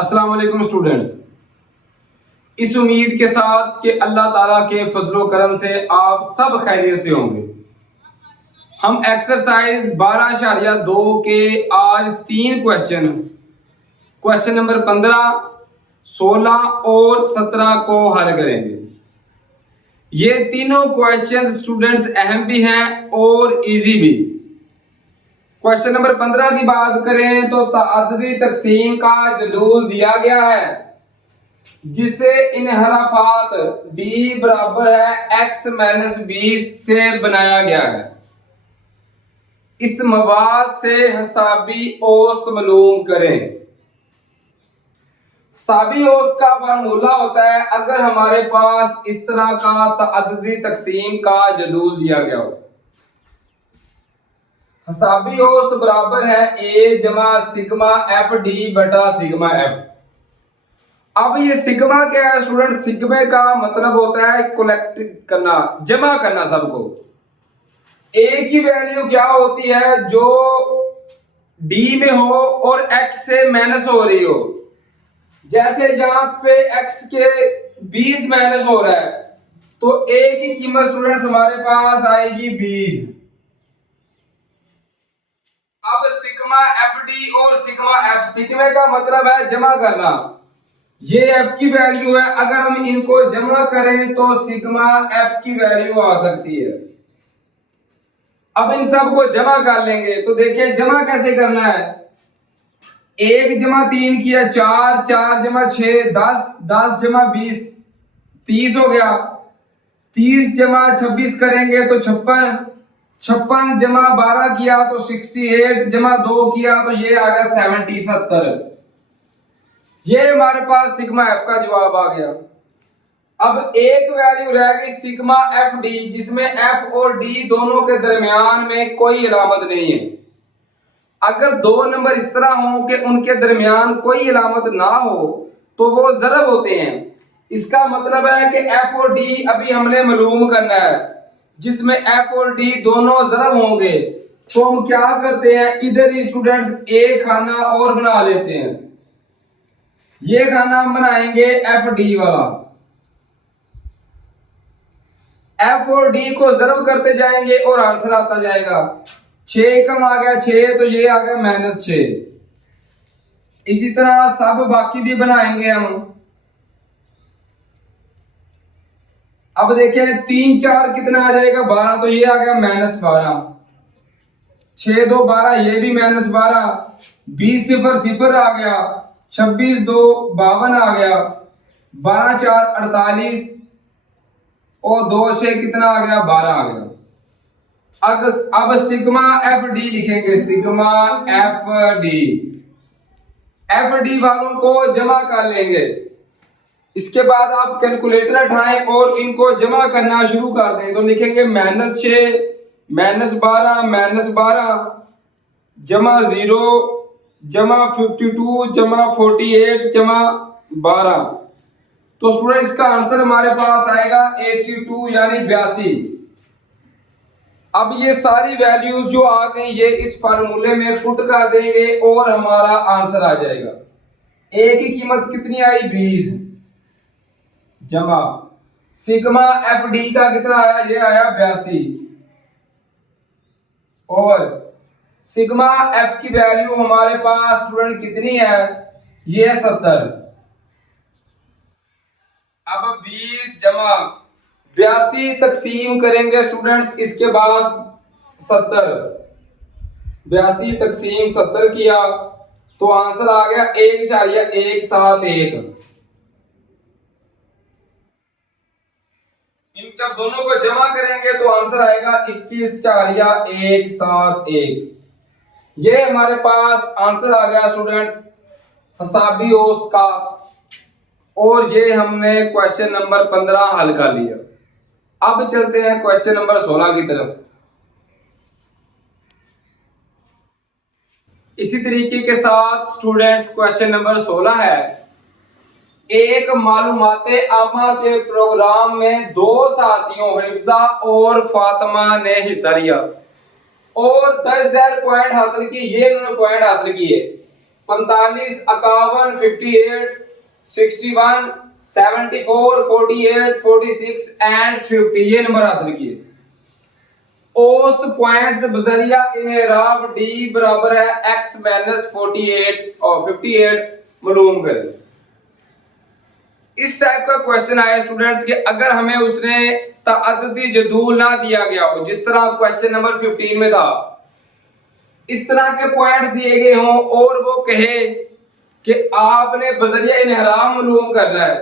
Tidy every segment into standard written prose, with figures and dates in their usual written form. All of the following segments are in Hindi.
अस्सलाम वालेकुम स्टूडेंट्स। इस उम्मीद के साथ कि अल्लाह ताला के फजलो करम से आप सब खैरियत से होंगे, हम एक्सरसाइज 12.2 के आज 3 क्वेश्चन नंबर 15, 16 और 17 को हल करेंगे। ये तीनों क्वेश्चन स्टूडेंट्स अहम भी हैं और इजी भी। क्वेश्चन नंबर 15 की बात करें तो तअद्दुदी तकसीम का जदूल दिया गया है जिसे इन हरफात d बराबर है x-20 से बनाया गया है। इस मवाद से हिसाबी औसत मालूम करें। हिसाबी औसत का फार्मूला होता है अगर हमारे पास इस तरह का तअद्दुदी तकसीम का जदूल दिया गया हो। हिसाबी औसत बराबर है a जमा सिग्मा एफ डी बटा सिग्मा एफ। अब ये सिग्मा क्या है स्टूडेंट? सिग्मा का मतलब होता है कलेक्ट करना, जमा करना सबको। a की वैल्यू क्या होती है? जो d में हो और x से माइनस हो रही हो। जैसे यहाँ पे x के 20 माइनस हो रहा है तो a की कीमत स्टूडेंट्स हमारे पास आएगी 20। अब सिग्मा एफ डी और सिग्मा एफ, सिग्मा का मतलब है जमा करना, ये एफ की वैल्यू है। अगर हम इनको जमा करें तो सिग्मा एफ की वैल्यू आ सकती है। अब इन सब को जमा कर लेंगे तो देखिए जमा कैसे करना है। 1 जमा 3 किया 4, 4 जमा 6 10, 10 जमा 20 30 हो गया। 30 जमा 26 करेंगे तो 56, 56 जमा 12 किया तो 68, जमा 2 किया तो ये आ गया 70। ये हमारे पास सिग्मा एफ का जवाब आ गया। अब एक वैल्यू रह गई सिग्मा एफ डी, जिसमें एफ और डी दोनों के दरमियान में कोई अलामत नहीं है। अगर दो नंबर इस तरह हो कि उनके दरमियान कोई अलामत ना हो तो वो ज़रब होते हैं। इसका मतलब है कि एफ और डी अभी हमने मालूम करना है, जिसमें एफ और डी दोनों ज़रब होंगे। तो हम क्या करते हैं, इधर ही स्टूडेंट्स एक खाना और बना लेते हैं। ये खाना हम बनाएंगे एफ डी वाला। एफ और डी को ज़रब करते जाएंगे और आंसर आता जाएगा। 6 कम आ गया 6 तो ये आ गया -6। इसी तरह सब बाकी भी बनाएंगे हम। अब देखें 3 4 कितना आ जाएगा 12, तो ये आ गया -12। 6 2 12, ये भी -12। 20 0 0 आ गया। 26 2 52 आ गया। 12 4 48 और 2 6 कितना आ गया 12 आ गया। अब सिग्मा एफ डी लिखेंगे। सिग्मा एफ डी वालों को जमा कर लेंगे। इसके बाद आप कैलकुलेटर उठाएं और इनको जमा करना शुरू कर दें तो लिखेंगे -6 -12 -12 जमा 0 जमा 52 जमा 48 जमा 12। तो स्टूडेंट इसका आंसर हमारे पास आएगा 82 यानी 82। अब ये सारी वैल्यूज जो आ गई ये इस फार्मूले में पुट कर देंगे और हमारा आंसर आ जाएगा। ए की कीमत कितनी आई 20 जमा सिग्मा एफ डी का कितना आया, ये आया 82 और सिग्मा एफ की वैल्यू हमारे पास स्टूडेंट कितनी है, ये 70। अब 20 जमा 82 तकसीम करेंगे स्टूडेंट्स, इसके बाद 70। 82 तकसीम 70 किया तो आंसर आ गया 1.171। इन जब दोनों को जमा करेंगे तो आंसर आएगा 21.171। ये हमारे पास आंसर आ गया स्टूडेंट्स हिसाबी औसत का। और ये हमने क्वेश्चन नंबर 15 हल कर लिया। अब चलते हैं क्वेश्चन नंबर 16 की तरफ। इसी तरीके के साथ स्टूडेंट्स क्वेश्चन नंबर 16 है। एक मालूमाते आमा के प्रोग्राम में 2 साथियों हिफ्जा और फातिमा ने हिस्सा लिया और 10,000 पॉइंट हासिल किए। ये उन्होंने पॉइंट हासिल किए 45, 51, 58, 61, 74, 48, 46 एंड 50 ये नंबर हासिल किए। औसत पॉइंट्स बजरिया इनहराफ डी बराबर है x माइनस 48 और 58 मालूम करें। इस टाइप का क्वेश्चन आया स्टूडेंट्स कि अगर हमें उसने तअद्दुदी जदूल ना दिया गया हो, जिस तरह क्वेश्चन नंबर 15 में था, इस तरह के पॉइंट्स दिए गए हों और वो कहे कि आपने बजरिया इनहराफ मालूम करना है,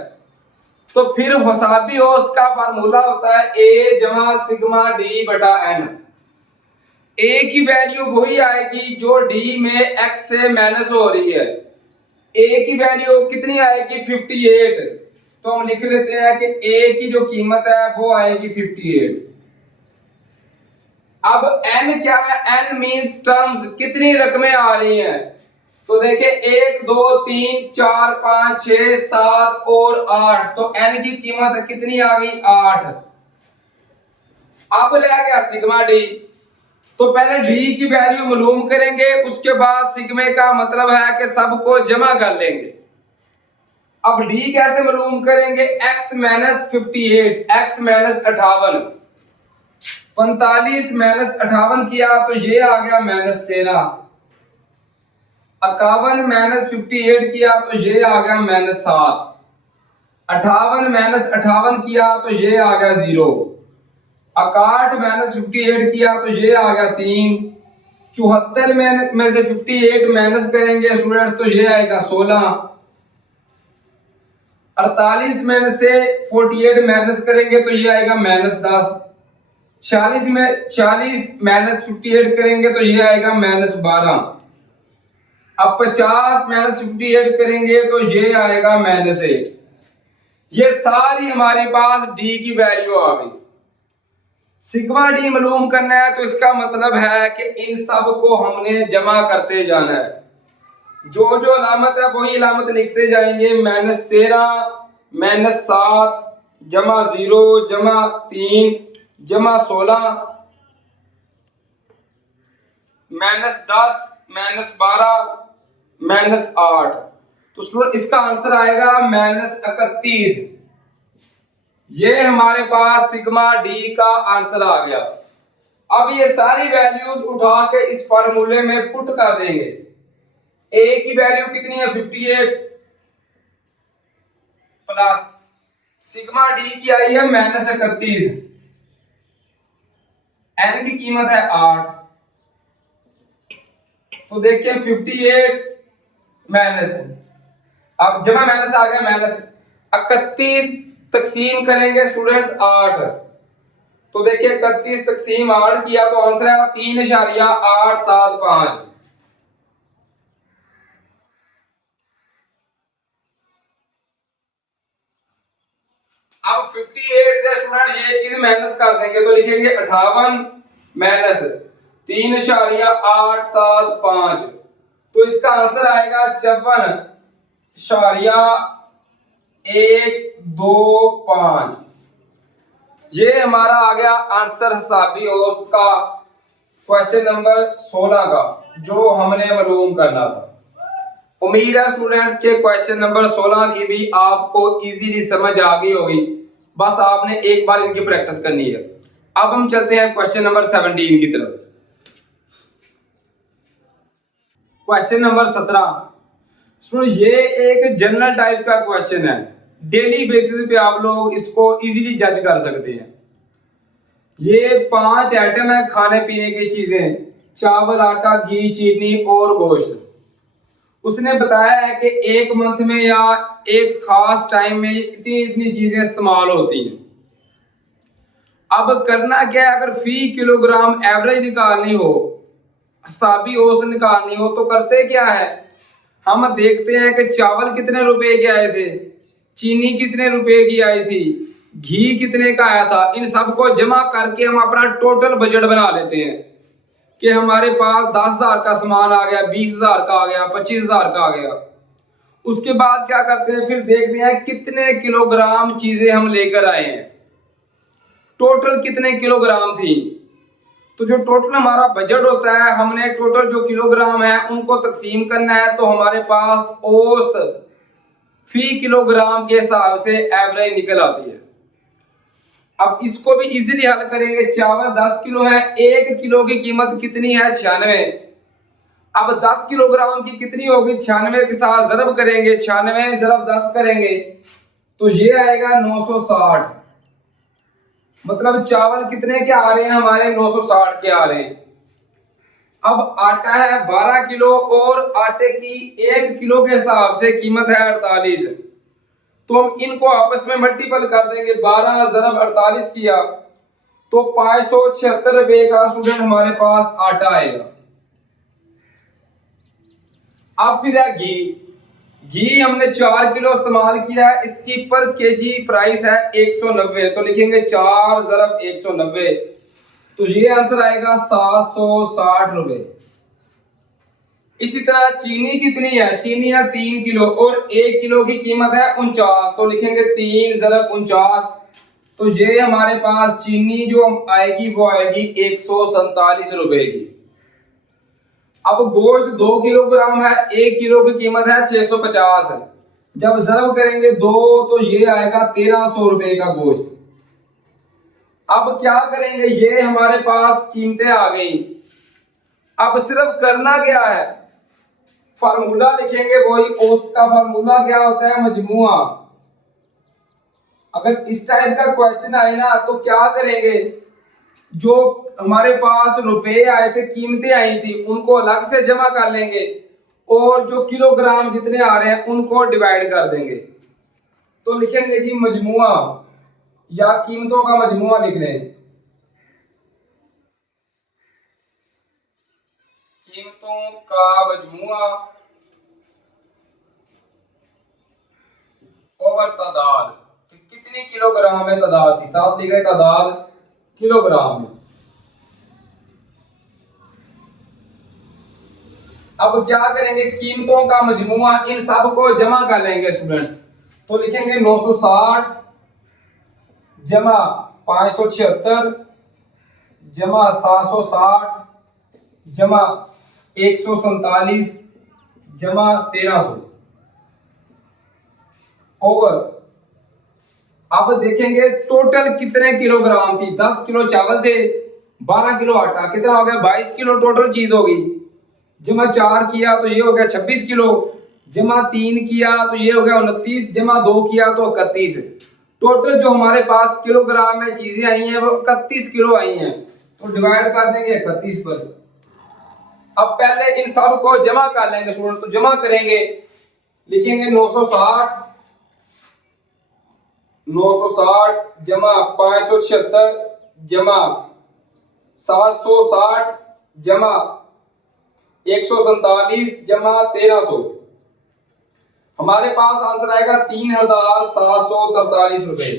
तो फिर हिसाबी औसत का फार्मूला होता है a जमा सिग्मा d बटा n। a की वैल्यू वही आएगी जो d में x से माइनस हो रही है। a की वैल्यू कितनी आएगी 58, तो हम लिख लेते हैं कि a की जो कीमत है वो आएगी 58। अब n क्या है, n मींस टर्म्स, कितनी रकमें आ रही हैं, तो देखिए 1 2 3 4 5 6 7 और 8, तो n की कीमत कितनी आ गई 8। अब रह गया सिग्मा d, तो पहले d की वैल्यू मालूम करेंगे, उसके बाद सिग्मे का मतलब है कि सबको जमा कर लेंगे। अब d कैसे मालूम करेंगे, x minus 58, x minus 58, 45 minus 58 किया तो ये आ गया माइनस 13, 51 माइनस 58 किया तो ये आ गया माइनस 7, 58 माइनस 58 किया तो ये आ गया 0, 61 माइनस 58 किया तो ये आ गया 3, 74 में से 58 माइनस करेंगे स्टूडेंट तो ये आएगा 16, 48 में से 48 माइनस करेंगे तो ये आएगा माइनस 10, 40 माइनस 58 करेंगे तो ये आएगा माइनस 12। अब 50 माइनस 58 करेंगे तो ये आएगा माइनस 8। ये सारी हमारे पास d की वैल्यू आ गई। सिग्मा d मालूम करना है तो इसका मतलब है कि इन सब को हमने जमा करते जाना है। जो जो अलामत है वही अलामत लिखते जाएंगे, माइनस 13 माइनस 7 जमा 0 जमा 3 जमा 16 माइनस 10 माइनस 12 माइनस 8, तो स्टूडेंट इसका आंसर आएगा माइनस 31। ये हमारे पास सिग्मा d का आंसर आ गया। अब ये सारी वैल्यूज उठा के इस फार्मूले में पुट कर देंगे। a की वैल्यू कितनी है 58 प्लस सिग्मा d की आई है माइनस 31, n की कीमत है 8, तो देखिए 58 माइनस, अब जमा माइनस आ गया माइनस 31 तकसीम करेंगे स्टूडेंट्स 8, तो देखिए 31 तकसीम 8 किया तो आंसर है 3.875। अब 58 से स्टूडेंट ये चीज माइनस कर देंगे तो लिखेंगे 58 माइनस 3.875, तो इसका आंसर आएगा 54.125। ये हमारा आ गया आंसर हिसाबी औसत का क्वेश्चन नंबर 16 का जो हमने मालूम करना था। उम्मीद है स्टूडेंट्स के क्वेश्चन नंबर 16 की भी आपको इजीली समझ आ गई होगी, बस आपने एक बार इनकी प्रैक्टिस करनी है। अब हम चलते हैं क्वेश्चन नंबर 17 की तरफ। क्वेश्चन नंबर 17 स्टूडेंट ये एक जनरल टाइप का क्वेश्चन है, डेली बेसिस पे आप लोग इसको इजीली जज कर सकते हैं। ये 5 आइटम है खाने पीने की चीजें, चावल आटा घी चीनी और गोश्त। उसने बताया है कि एक मंथ में या एक खास टाइम में इतनी इतनी चीजें इस्तेमाल होती हैं। अब करना क्या है, अगर फी किलोग्राम एवरेज निकालनी हो, हिसाबी औसत निकालनी हो, तो करते क्या है, हम देखते हैं कि चावल कितने रुपए के आए थे, चीनी कितने रुपए की आई थी, घी कितने का आया था, इन सबको जमा करके हम अपना टोटल बजट बना लेते हैं कि हमारे पास 10,000 का सामान आ गया, 20,000 का आ गया, 25,000 का आ गया। उसके बाद क्या करते हैं, फिर देखते हैं कितने किलोग्राम चीजें हम लेकर आए हैं, टोटल कितने किलोग्राम थी। तो जो टोटल हमारा बजट होता है, हमने टोटल जो किलोग्राम है उनको तकसीम करना है, तो हमारे पास औसत फी किलोग्राम के हिसाब से एवरेज निकल आती है। अब इसको भी इजीली हल करेंगे। चावल 10 किलो है, 1 किलो की कीमत कितनी है? 96। अब 10 किलोग्राम की कितनी होगी? 96 के साथ जरब करेंगे, 96 जरब 10 करेंगे तो ये आएगा 960। मतलब चावल कितने के आ रहे हैं हमारे? 960 के आ रहे हैं। अब आटा है 12 किलो और आटे की 1 किलो के हिसाब से कीमत है 48। तो हम इनको आपस में मल्टीपल कर देंगे। 12 जरब 48 किया तो 576 रुपए का स्टूडेंट हमारे पास आटा आएगा। अब फिर है घी। घी हमने 4 किलो इस्तेमाल किया है, इसकी पर केजी प्राइस है 190। तो लिखेंगे 4 जरब 190 तो ये आंसर आएगा 760 रुपए। इसी तरह चीनी कितनी है? चीनी है 3 किलो और 1 किलो की कीमत है 49। तो लिखेंगे 3 जरब 49 तो ये हमारे पास चीनी जो आएगी वो आएगी 147 रुपए की। अब गोश्त 2 किलोग्राम है, 1 किलो की कीमत है 650। जब जरब करेंगे 2 तो ये आएगा 1300 रुपए का गोश्त। अब क्या करेंगे? ये हमारे पास कीमतें आ गई। अब सिर्फ करना क्या है? फार्मूला लिखेंगे, वही औसत का फार्मूला क्या होता है? मजमुआ। अगर इस टाइप का क्वेश्चन आए ना तो क्या करेंगे? जो हमारे पास रुपए आए थे, कीमतें आई थी, उनको अलग से जमा कर लेंगे और जो किलोग्राम जितने आ रहे हैं उनको डिवाइड कर देंगे। तो लिखेंगे जी मजमुआ या कीमतों का मजमुआ लिख लें। कीमतों का मजमुआ ओवर तादाद। कितनी किलोग्राम है? तादाद थी, साथ लिख रहे तादाद किलोग्राम में। अब क्या करेंगे? कीमतों का मजमुआ, इन सब को जमा कर लेंगे स्टूडेंट्स। तो लिखेंगे 960 जमा 576 जमा 760 जमा 147 जमा 1300 ओवर। अब देखेंगे टोटल कितने किलोग्राम थी। 10 किलो चावल थे, 12 किलो आटा, कितना हो गया? 22 किलो टोटल चीज होगी। जमा 4 किया तो ये हो गया 26 किलो, जमा 3 किया तो ये हो गया 29, जमा 2 किया तो 31। टोटल जो हमारे पास किलोग्राम में चीजें आई हैं वो 31 किलो आई हैं। तो डिवाइड कर देंगे 31 पर। अब पहले इन सब को जमा कर लेंगे स्टूडेंट। तो जमा करेंगे, लिखेंगे 960 जमा 576 जमा 760 जमा 147 जमा 1300। हमारे पास आंसर आएगा 3743 रुपए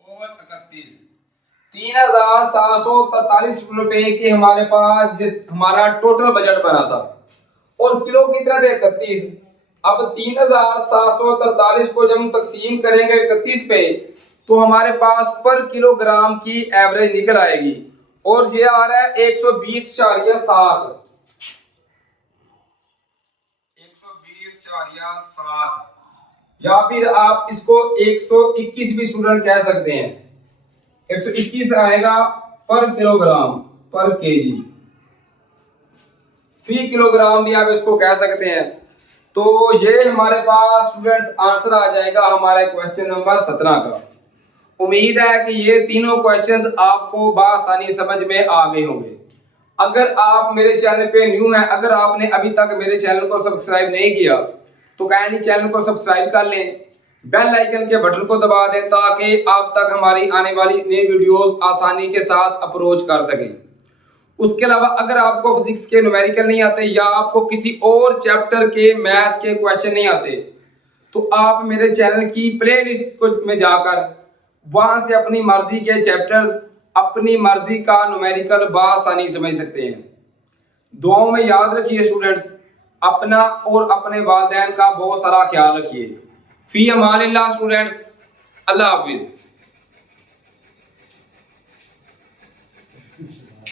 ओवर 31। 3743 रुपए के हमारे पास हमारा टोटल बजट बना था और किलो कितना थे? 31। अब 3743 को जब हम तकसीम करेंगे 31 पे तो हमारे पास पर किलोग्राम की एवरेज निकल आएगी और ये आ रहा है 120.7। 120.7 या फिर आप इसको 121 भी स्टूडेंट कह सकते हैं। 121 आएगा पर किलोग्राम, पर केजी। फी किलोग्राम भी आप इसको कह सकते हैं। तो ये हमारे पास स्टूडेंट्स आंसर आ जाएगा हमारे क्वेश्चन नंबर 17 का। उम्मीद है कि ये तीनों क्वेश्चंस आपको बआसानी समझ में आ गए होंगे। अगर आप मेरे चैनल पे न्यू हैं, अगर आपने अभी तक मेरे चैनल को सब्सक्राइब नहीं किया तो काइंडली चैनल को सब्सक्राइब कर लें, बेल आइकन के बटन को दबा दें ताकि आप तक हमारी आने वाली नई वीडियोस आसानी के साथ अप्रोच कर सकें। उसके अलावा अगर आपको फिजिक्स के न्यूमेरिकल नहीं आते या आपको किसी और चैप्टर के मैथ के क्वेश्चन नहीं आते तो आप मेरे चैनल की प्लेलिस्ट में जाकर वहां से अपनी मर्जी के चैप्टर्स, अपनी मर्जी का न्यूमेरिकल बआसानी समझ सकते हैं। दुआओं में याद रखिए स्टूडेंट्स, अपना और अपने वालिदैन का बहुत सारा ख्याल रखिए। फी अमानिल्लाह स्टूडेंट्स, अल्लाह हाफिज।